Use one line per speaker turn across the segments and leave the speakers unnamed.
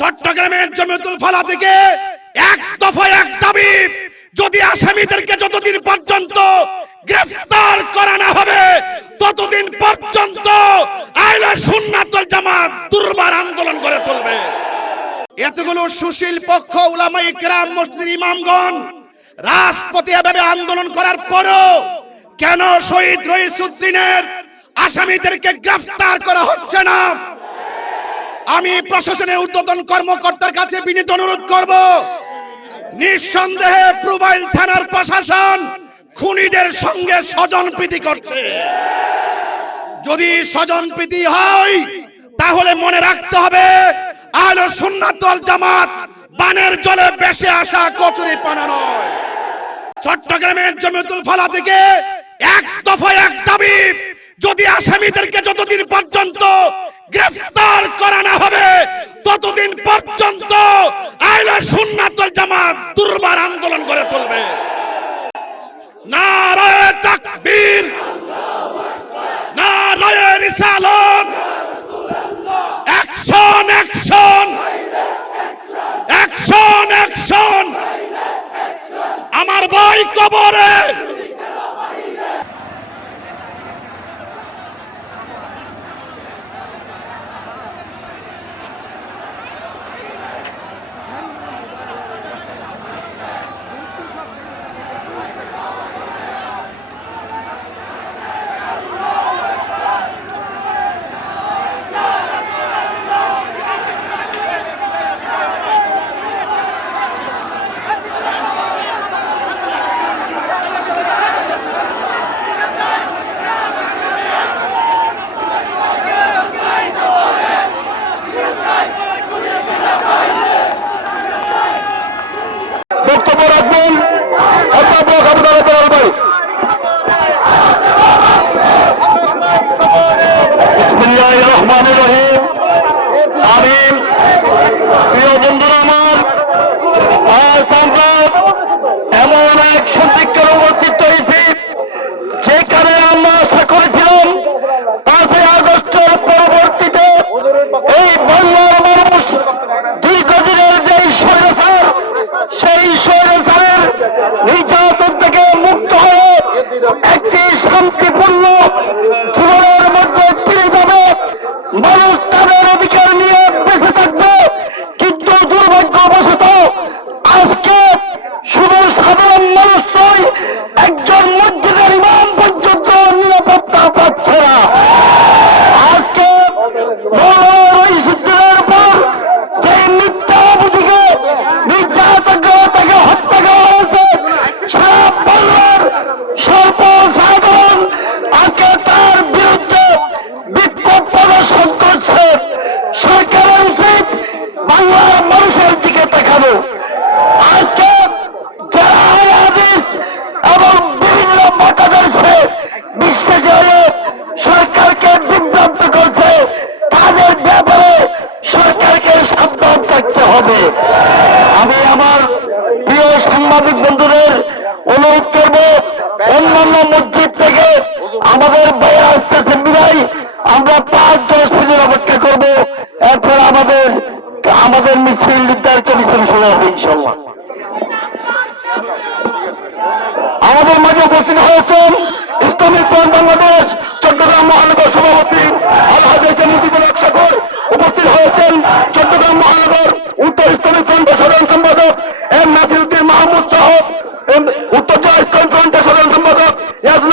চট্টগ্রামের জমিয়তুল ফালা থেকে এক দফা এক দাবি, যদি আসামিদেরকে যতদিন পর্যন্ত গ্রেফতার করা না হবে, ততদিন পর্যন্ত আইলা সুন্নাতুল জামাত দুর্বার আন্দোলন করে তুলবে। এতগুলো সুশীল পক্ষ উলামাই কেরাম, মসজিদের ইমামগণ রাজপথে এভাবে আন্দোলন করার পরও কেন শহীদ রইসুদ্দিনের আসামিদেরকে গ্রেফতার করা হচ্ছে না? আমি প্রশাসনের ঊর্ধ্বতন কর্মকর্তার কাছে বিনীত অনুরোধ করব। নিঃসন্দেহে প্রোবাইল থানার প্রশাসন খুনিদের সঙ্গে স্বজন প্রীতি করছে। যদি স্বজন প্রীতি হয়, তাহলে মনে রাখতে হবে আলো সুন্নাতল জামাত বানের জলে বেসে আসা কচুরি পানা নয়। চট্টগ্রামের জমিয়তুল ফালা থেকে এক দফা এক দাবি, যদি আসামিদেরকে যতদিন পর্যন্ত গ্রেফতার করানো হবে। ততদিন পর্যন্ত আইলা সুন্নাতুল জামাত দুর্বার আন্দোলন করে তুলবে নারায়ে তাকবীর নারায়ে রিসালাত অ্যাকশন অ্যাকশন অ্যাকশন অ্যাকশন আমার ভাই কবরে
বক্তব্য রাখবেন। অধ্যাপক আবুদার ভাই বিসমিল্লাহ রহমান রহিম। আমিন। প্রিয় বন্ধুরা আমার আজ আমরা এমন এক সন্ধিক্ষার উপস্থিত হয়েছি যেখানে আমরা আশা করেছিলাম পাঁচই আগস্টের পরবর্তীতে এই বাংলার মানুষ দীর্ঘদিনের যে স্বৈরাচার সেই স্বৈরাচারের নির্যাতন থেকে মুক্ত হয়ে একটি শান্তিপূর্ণ জীবনের মধ্যে ফিরে যাবে মানুষ তাদের অধিকার নিয়ে বেঁচে থাকবে কিন্তু দুর্ভাগ্যবশত আজকে শুধু সাধারণ মানুষ নয় একজন মসজিদের ইমাম পর্যন্ত নিরাপত্তা পাচ্ছে না আজকে রইসুদ্দিনের উপর যে মিথ্যা বুঝিকে নির্যাতন করে তাকে হত্যা করা হয়েছে সারা বাংলার সর্বসাধারণ আজকে তার বিরুদ্ধে বিক্ষোভ প্রদর্শন করছে সরকারের উচিত বাংলার মানুষের দিকে তাকানো আজকে যারা হাদিস এবং বিভিন্ন মতাদর্শে বিশ্বজয়ে সরকারকে বিভ্রান্ত করছে তাদের ব্যাপারে সরকারকে সাবধান থাকতে হবে আমি আমার প্রিয় সাংবাদিক বন্ধুদের অনুরোধ করব অন্যান্য মসজিদ থেকে আমাদের ভাইয়া আসতেছে বিদায় আমরা পাঁচ দশ মিনিট অপেক্ষা করব। এরপর আমাদের আমাদের মিছিল নির্ধারিত মিছিল শুরু হবে ইনশাল্লাহ আমাদের মাঝে উপস্থিত হয়েছেন ইসলামী ফ্রন্ট বাংলাদেশ, চট্টগ্রাম মহানগর সভাপতি আলহাজ মুজিবুল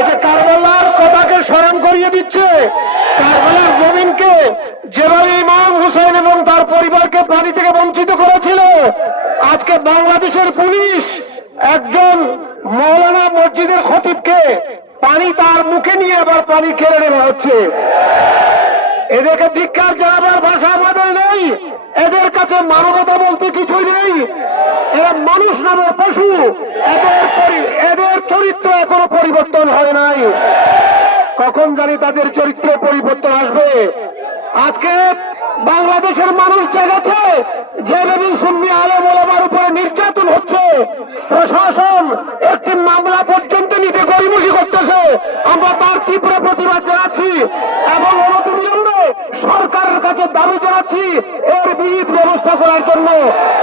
এটা কারবালার কথাকে স্মরণ করিয়ে দিচ্ছে। কারবালার জমিনকে যেভাবে ইমাম হুসেন এবং তার পরিবারকে পানি থেকে বঞ্চিত করেছিল, আজকে বাংলাদেশের পুলিশ একজন মৌলানা মসজিদের খতিবকে পানি তার মুখে নিয়ে আবার পানি খেলে নেওয়া হচ্ছে। এদেরকে ধিক্কার জানাবার ভাষা আমাদের নেই। এদের কাছে মানবতা বলতে কিছুই নেই।
বানানোর পশু। এদের এদের চরিত্র এখনও পরিবর্তন হয় নাই। কখন জানি তাদের চরিত্রে পরিবর্তন আসবে। আজকে বাংলাদেশের মানুষ জেগেছে। যেভাবে সুন্নি আলম ওলামার উপরে নির্যাতন হচ্ছে। প্রশাসন একটি মামলা পর্যন্ত নিতে গরিমসি করতেছে। আমরা তার তীব্র প্রতিবাদ জানাচ্ছি এবং অনতিবিলম্বে সরকারের কাছে দাবি জানাচ্ছি এর বিহিত ব্যবস্থা করার জন্য।